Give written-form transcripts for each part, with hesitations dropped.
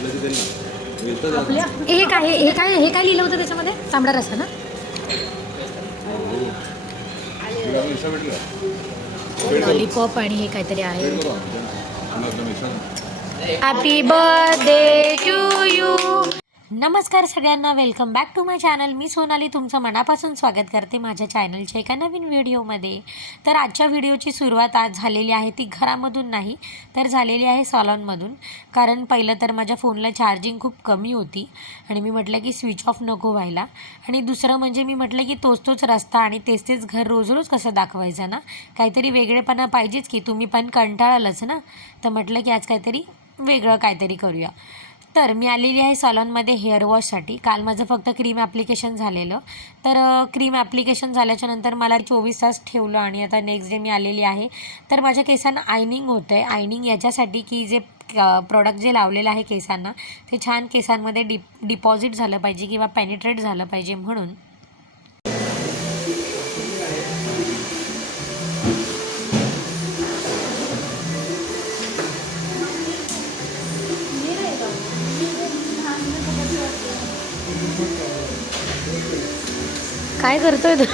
हे काय लिहिलं होतं त्याच्यामध्ये? तांबडा रस्सा ना? लॉलीपॉप आणि हे काहीतरी आहे. Happy birthday to you. नमस्कार सगळ्यांना, welcome back to my channel. मी सोनाली तुमचं मनापासून स्वागत करते माझ्या चॅनलच्या एका नवीन व्हिडिओमध्ये. तर आजच्या व्हिडिओची सुरुवात आज झालेली आहे ती घरामधून नाही तर झालेली आहे सॉलॉनमधून. कारण पहिलं तर माझ्या फोनला चार्जिंग खूप कमी होती आणि मी म्हटलं की स्विच ऑफ नको व्हायला, आणि दुसरं म्हणजे मी म्हटलं की तोच रस्ता आणि तेच घर रोज रोज कसं दाखवायचं ना, काहीतरी वेगळेपणा पाहिजेच की. तुम्ही पण कंटाळालच ना, तर म्हटलं की आज काहीतरी वेगळं काहीतरी करूया. तर मी आलेली आहे सॉलॉनमध्ये हेअर वॉशसाठी. काल माझं फक्त क्रीम ॲप्लिकेशन झालेलं, तर क्रीम ॲप्लिकेशन झाल्याच्यानंतर मला 24 तास ठेवलं आणि आता नेक्स्ट डे मी आलेली आहे. तर माझ्या केसांना आयनिंग होतं आहे. आयनिंग याच्यासाठी की जे प्रोडक्ट जे लावलेलं आहे केसांना ते छान केसांमध्ये डिपॉझिट झालं पाहिजे किंवा पेनिट्रेट झालं पाहिजे म्हणून. काय करतोय तू?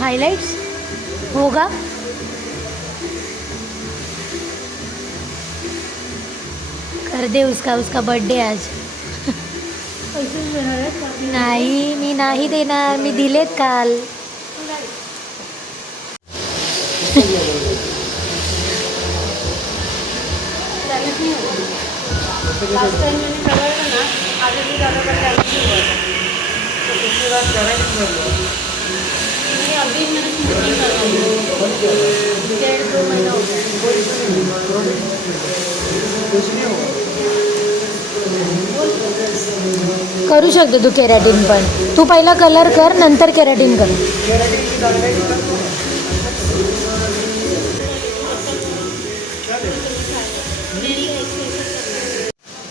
हायलाइट्स होगा? कर दे उसका बर्थडे आज. नाही, मी नाही देणार, मी दिलेत काल. करू शकते तू केराटिन, पण तू पहिला कलर कर नंतर केराटिन कर.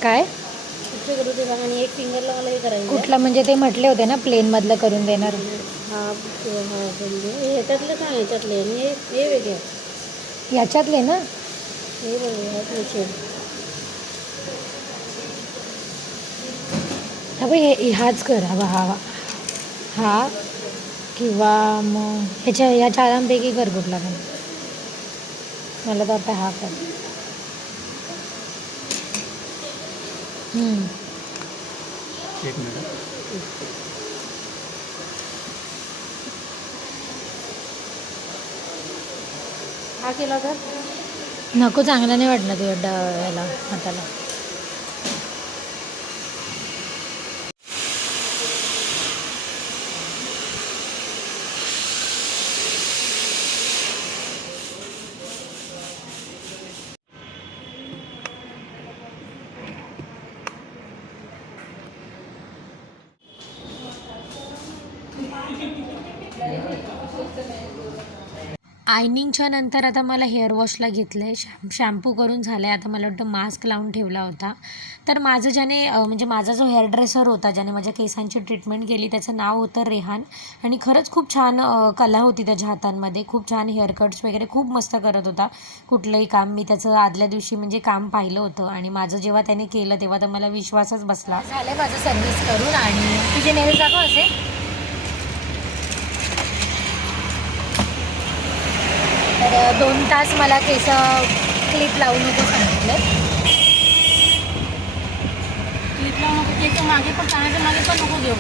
काय आणि एक फिंगरला मला हे करायचं. कुठला म्हणजे ते म्हटले होते ना प्लेन मधलं करून देणार. हा ह्याच्यातले सांग, ह्याच्यातले आणि हे वेगळे याच्यातले ना. हे बघ हा बाई, हे हाच कर. हा किंवा मग ह्या चारांपैकी कर कुठला पण. मला तर वाटतं हा कर. एक मिनिट. हा केला तर नको, चांगला नाही वाटणार तुझ्या याला हाताला. आयनिंगच्या नंतर आता मला हेअर वॉशला घेतलं आहे. शॅम्पू करून झालं आहे. आता मला वाटतं मास्क लावून ठेवला होता. तर माझं म्हणजे माझा जो हेअर ड्रेसर होता ज्याने माझ्या केसांची ट्रीटमेंट केली त्याचं नाव होतं रेहान, आणि खरंच खूप छान कला होती त्याच्या हातांमध्ये. खूप छान हेअरकट्स वगैरे खूप मस्त करत होता. कुठलंही काम मी त्याचं आदल्या दिवशी म्हणजे काम पाहिलं होतं, आणि माझं जेव्हा त्याने केलं तेव्हा तर मला विश्वासच बसला. झालं आहे माझं सर्व्हिस करून. आणि तुझे नेल्स दाखव असे. तर 2 तास मला केस क्लिप लावून होते सांगितलं. क्लिप लावून नको, केस मागे पण कानाच्या मागे पण नको घेऊ.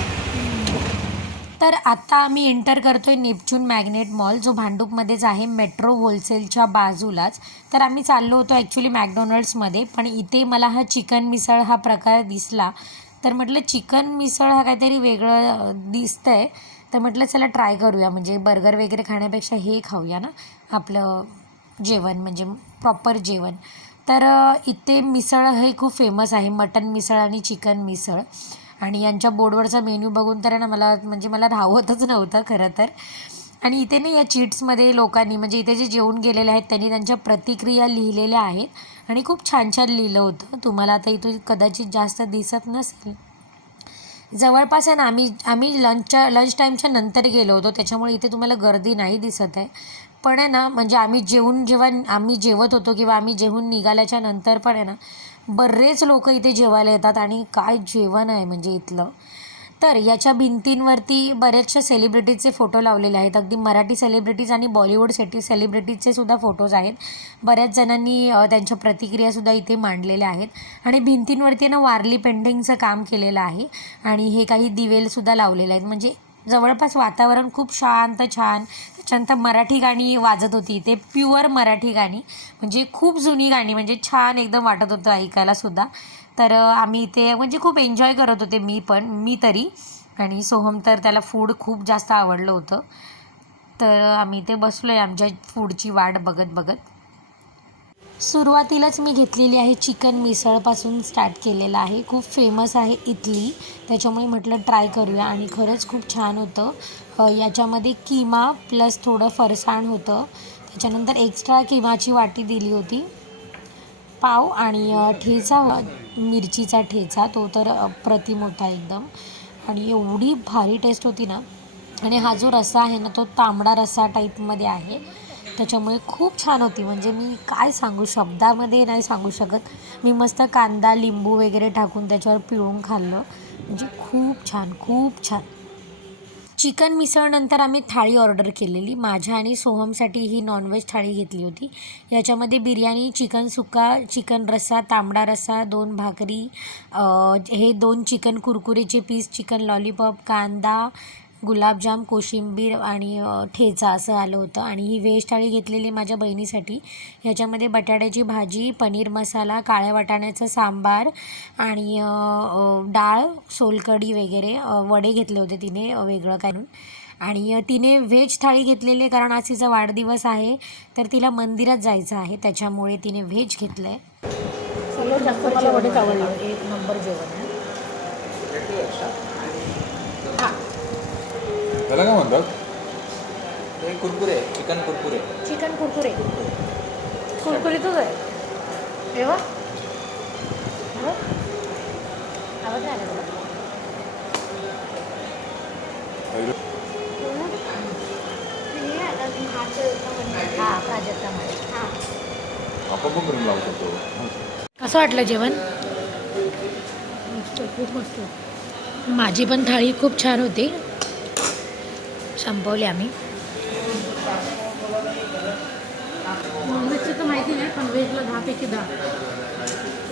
तर आता आम्ही एंटर करतोय नेपच्यून मॅग्नेट मॉल, जो भांडूपमध्येच आहे, मेट्रो होलसेलच्या बाजूलाच. तर आम्ही चाललो होतो ॲक्च्युली मॅकडॉनल्ड्समध्ये, पण इथे मला हा चिकन मिसळ हा प्रकार दिसला. तर म्हटलं चिकन मिसळ हा काहीतरी वेगळं दिसतं आहे, तर म्हटलं चला ट्राय करूया. म्हणजे बर्गर वगैरे खाण्यापेक्षा हे खाऊया ना, आपलं जेवण म्हणजे प्रॉपर जेवण. तर इथे मिसळ हे खूप फेमस आहे, मटन मिसळ आणि चिकन मिसळ. आणि यांच्या बोर्डवरचा मेन्यू बघून तर ना मला राहवतच नव्हतं खरं तर. आणि इथे ना या चीट्समध्ये लोकांनी म्हणजे इथे जे जेवून गेलेले आहेत त्यांनी त्यांच्या प्रतिक्रिया लिहिलेल्या आहेत आणि खूप छान छान लिहिलं होतं. तुम्हाला आता इथून कदाचित जास्त दिसत नसेल. जवळपास आहे ना आम्ही लंच टाईमच्या नंतर गेलो होतो, त्याच्यामुळे इथे तुम्हाला गर्दी नाही दिसत आहे. पण आहे ना म्हणजे जेव्हा आम्ही जेवत होतो किंवा आम्ही जेवून निघाल्याच्या नंतर पण आहे ना बरेच लोक इथे जेवायला येतात आणि काय जेवण आहे म्हणजे इथलं. तर याच्या भिंतींवरती बऱ्याचशा सेलिब्रिटीजचे फोटो लावलेले आहेत. अगदी मराठी सेलिब्रिटीज आणि बॉलिवूड सेलिब्रिटीजचे सुद्धा फोटोज आहेत. बऱ्याच जणांनी त्यांच्या प्रतिक्रियासुद्धा इथे मांडलेल्या आहेत आणि भिंतींवरती ना वारली पेंटिंगचं काम केलेलं आहे आणि हे काही दिवेलसुद्धा लावलेले आहेत. म्हणजे जवळपास वातावरण खूप शांत छान. त्याच्यानंतर मराठी गाणी वाजत होती, ते प्युअर मराठी गाणी म्हणजे खूप जुनी गाणी, म्हणजे छान एकदम वाटत होतं ऐकायलासुद्धा. तर आम्ही इथे म्हणजे खूप एन्जॉय करत होते, मी तरी. आणि सोहम तर त्याला फूड खूप जास्त आवडलं होतं. तर आम्ही इथे बसलो आहे आमच्या फूडची वाट बघत बघत. सुरुवातीलाच मी घेतलेली आहे चिकन मिसळपासून स्टार्ट केलेलं आहे. खूप फेमस आहे इथली, त्याच्यामुळे म्हटलं ट्राय करूया आणि खरंच खूप छान होतं. याच्यामध्ये किमा प्लस थोडं फरसाण होतं. त्याच्यानंतर एक्स्ट्रा किमाची वाटी दिली होती, पाव आणि ठेचा, मिरचीचा ठेचा, तो तर अप्रतिम होता एकदम आणि एवढी भारी टेस्ट होती ना. आणि हा जो रस्सा आहे ना तो तांबडा रस्सा टाईपमध्ये आहे, त्याच्यामुळे खूप छान होती. म्हणजे मी काय सांगू, शब्दामध्ये नाही सांगू शकत. मी मस्त कांदा लिंबू वगैरे टाकून त्याच्यावर पिळून खाल्लं, म्हणजे खूप छान खूप छान. चिकन मिसळनंतर आम्ही थाळी ऑर्डर केलेली. माझ्या आणि सोहमसाठी ही नॉनव्हेज थाळी घेतली होती. याच्यामध्ये बिर्याणी, चिकन सुक्का, चिकन रस्सा, तांबडा रस्सा, 2 भाकरी, हे 2 चिकन कुरकुरेचे पीस, चिकन लॉलीपॉप, कांदा, गुलाबजाम, कोशिंबीर आणि ठेचा असं आलं होतं. आणि ही व्हेज थाळी घेतलेली माझ्या बहिणीसाठी. ह्याच्यामध्ये बटाट्याची भाजी, पनीर मसाला, काळ्या वाटाण्याचं सांबार आणि डाळ, सोलकढी वगैरे, वडे घेतले होते तिने वेगळं काढून. आणि तिने व्हेज थाळी घेतलेली आहे कारण आज तिचा वाढदिवस आहे, तर तिला मंदिरात जायचं आहे, त्याच्यामुळे तिने व्हेज घेतलं आहे. सगळ्यात जास्त मला वडेच आवडलं. एक नंबर जेवण आहे. त्याला काय म्हणतात? ते कुरकुरे, चिकन कुरकुरे. चिकन कुरकुरे कुरकुरीतच आहे. तेव्हा आवाज आला तुला? हां, प्राजक्तामध्ये. आपण पण करून लावू शकतो. कसं वाटलं जेवण? मस्त, खूप मस्त. माझी पण थाळी खूप छान होती, संपवली आम्ही. नॉनव्हेजचं तर माहिती नाही, पण व्हेजला 10 पैकी 10.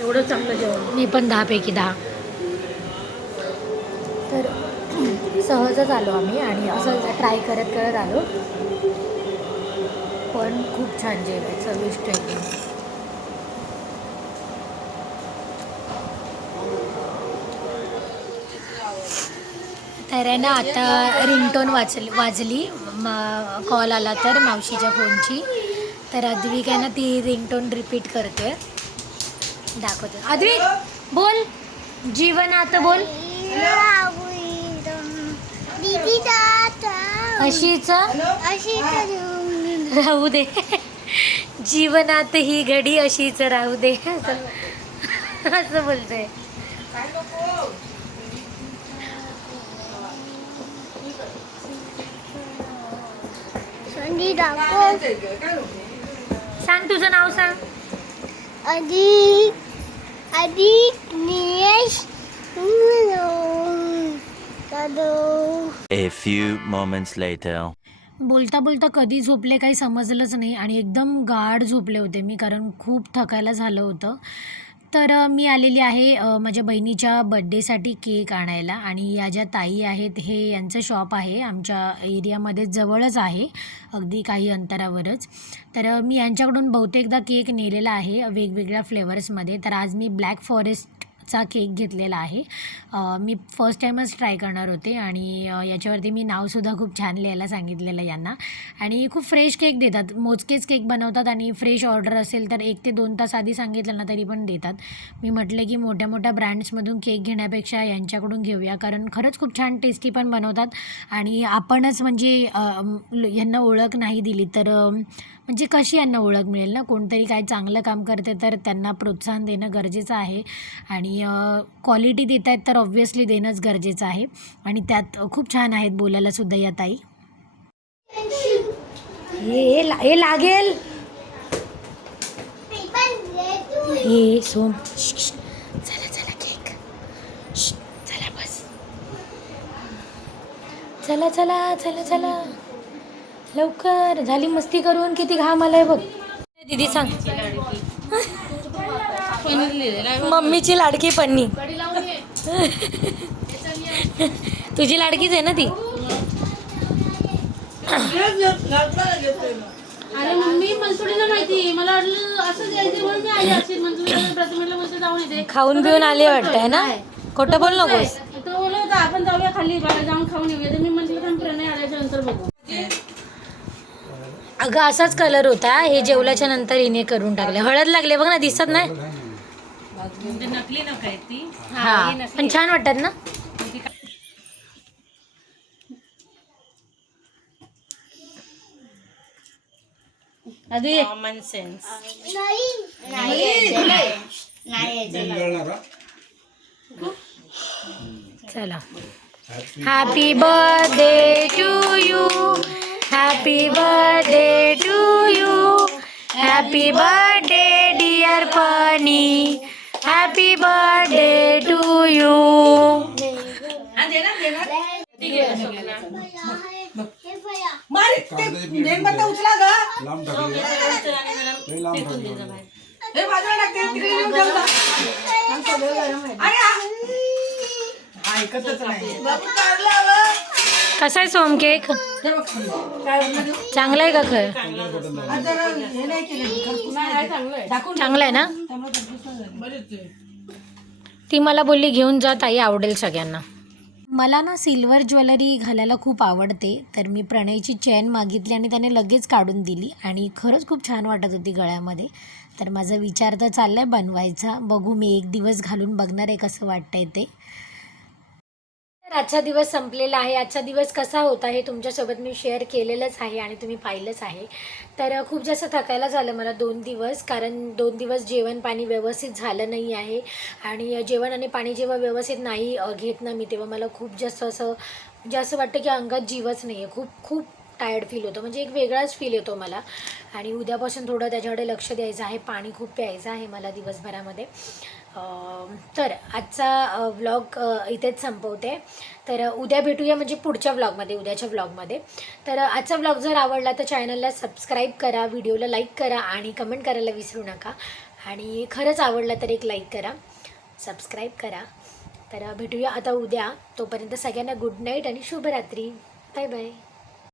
एवढं चांगलं जेवण. मी पण 10 पैकी 10. तर सहजच आलो आम्ही आणि असं ट्राय करत करत आलो, पण खूप छान जेवण, चविष्ट एकदम. तर आहे ना आता रिंगटोन वाजली, कॉल आला तर मावशीच्या फोनची. तर अद्विक आहे ना ती रिंगटोन रिपीट करते, दाखवते. अद्विक बोल, जीवनात बोल. अशीच राहू दे, जीवनात ही घडी अशीच राहू दे, असं बोलते. सांग तुझं नाव सांग. A few moments later. बोलता बोलता कधी झोपले काही समजलंच नाही आणि एकदम गाढ झोपले होते मी, कारण खूप थकायला झालं होतं. तर मी आलेली आहे माझ्या बहिणीच्या बड्डेसाठी केक आणायला. आणि या ज्या ताई आहेत हे यांचं शॉप आहे आमच्या एरियामध्ये, जवळच आहे, अगदी काही अंतरावरच. तर मी यांच्याकडून बहुतेकदा केक नेलेला आहे वेगवेगळ्या फ्लेवर्समध्ये. तर आज मी ब्लॅक फॉरेस्ट हातचा केक घेतलेला आहे. मी फर्स्ट टाईमच ट्राय करणार होते आणि याच्यावरती मी नावसुद्धा खूप छान लिहायला सांगितलेलं यांना. आणि खूप फ्रेश केक देतात, मोजकेच केक बनवतात आणि फ्रेश ऑर्डर असेल तर 1 ते 2 तास आधी सांगितलं ना तरी पण देतात. मी म्हटलं की मोठ्या मोठ्या ब्रँड्समधून केक घेण्यापेक्षा यांच्याकडून घेऊया, कारण खरंच खूप छान टेस्टी पण बनवतात. आणि आपणच म्हणजे यांना ओळख नाही दिली तर म्हणजे कशी यांना ओळख मिळेल ना. कोणतरी काय चांगलं काम करते तर त्यांना प्रोत्साहन देणं गरजेचं आहे आणि क्वालिटी देत आहेत तर ऑब्व्हियसली देणंच गरजेचं आहे. आणि त्यात खूप छान आहेत बोलायलासुद्धा या ताई. हे लागेल हे सोम. चला चला केक. चला बस. चला चला चला चला लवकर. झाली मस्ती करून, किती घाम आलाय बघ. दीदी सांग. मम्मीची लाडकी पन्नी. तुझी लाडकीच आहे ना ती. अरे मम्मी मनसुडीला माहिती, मला वाटलं असं जायचं म्हणून मी आली असेल. मनसुडीला प्रतिमेला मस्त जाऊन येते. खाऊन पिऊन आली वाटतंय ना. खोटं बोल नकोस. तो बोलत होता आपण जाऊया खाली जाऊन खाऊन येऊया. तर मी म्हटलं पण प्रणय आल्याच्या नंतर बघू. अगं असाच कलर होता, हे जेवल्याच्या नंतर हिने करून टाकले. हळद लागले बघ ना, दिसत नाही. नकली नका आहे ती. हा पण छान वाटतात ना. आधी कॉमन सेन्स. चला. Happy birthday to you. Happy birthday to you. Happy birthday dear पनी. Happy birthday to you. कसा आहे सोम केक? चांगला आहे का खरं? चांगला आहे ना. ती मला बोलली घेऊन जा ताई, आवडेल सगळ्यांना. मला ना सिल्वर ज्वेलरी घालायला खूप आवडते, तर मी प्रणयची चेन मागितली आणि त्याने लगेच काढून दिली आणि खरंच खूप छान वाटत होती गळ्यामध्ये. तर माझा विचार तर चालला आहे बनवायचा. बघू मी 1 दिवस घालून बघणार आहे कसं वाटतंय ते. तर आजचा दिवस संपलेला आहे. आजचा दिवस कसा होता हे तुमच्यासोबत मी शेअर केलेलंच आहे आणि तुम्ही पाहिलंच आहे. तर खूप जास्त थकायला झालं मला 2 दिवस, कारण 2 दिवस जेवण पाणी व्यवस्थित झालं नाही आहे. आणि जेवण आणि पाणी जेव्हा व्यवस्थित नाही घेत ना मी, तेव्हा मला खूप जास्त असं वाटतं की अंगात जीवच नाही आहे. खूप टायर्ड फील होतं, म्हणजे एक वेगळाच फील येतो मला. आणि उद्यापासून थोडं त्याच्याकडे लक्ष द्यायचं आहे. पाणी खूप प्यायचं आहे मला दिवसभरामध्ये. तर आजचा व्लॉग इथेच संपवते. तर उद्या भेटूया म्हणजे पुढच्या व्लॉगमध्ये, उद्याच्या व्लॉगमध्ये. तर आजचा व्लॉग जर आवडला तर चॅनलला सबस्क्राईब करा, व्हिडिओला लाईक करा आणि कमेंट करायला विसरू नका. आणि खरंच आवडला तर एक लाईक करा, सबस्क्राईब करा. तर भेटूया आता उद्या. तोपर्यंत सगळ्यांना गुड नाईट आणि शुभरात्री. Bye bye.